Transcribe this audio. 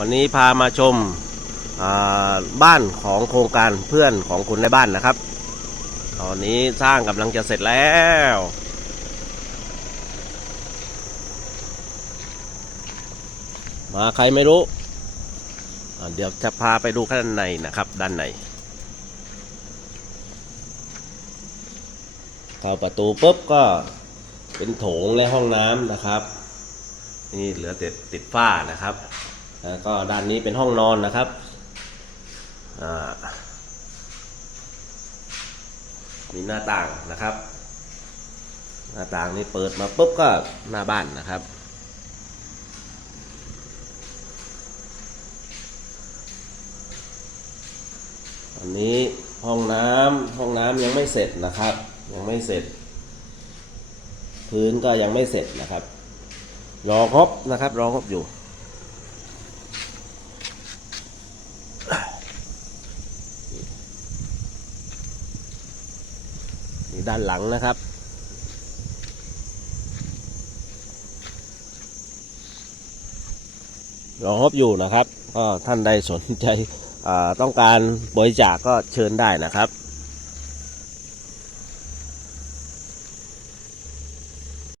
วันนี้พามาชมาบ้านของโครงการเพื่อนของคุณในบ้านนะครับ ตอนนี้สร้างกำลังจะเสร็จแล้วมาใครไม่รู้ เดี๋ยวจะพาไปดูข้างในนะครับ ด้านในเข้าประตูปุ๊บก็เป็นโถงและห้องน้ำนะครับ นี่เหลือแต่ติดฝ้านะครับ แล้วก็ด้านนี้เป็นห้องนอนนะครับมีหน้าต่างนะครับ หน้าต่างนี่เปิดมาปุ๊บก็หน้าบ้านนะครับ อันนี้ห้องน้ำห้องน้ำยังไม่เสร็จนะครับ ยังไม่เสร็จ พื้นก็ยังไม่เสร็จนะครับ รอครบนะครับ รอครบอยู่ นี่ด้านหลังนะครับ รอฮบอยู่นะครับ ก็ท่านใดสนใจต้องการบริจาคก็เชิญได้นะครับ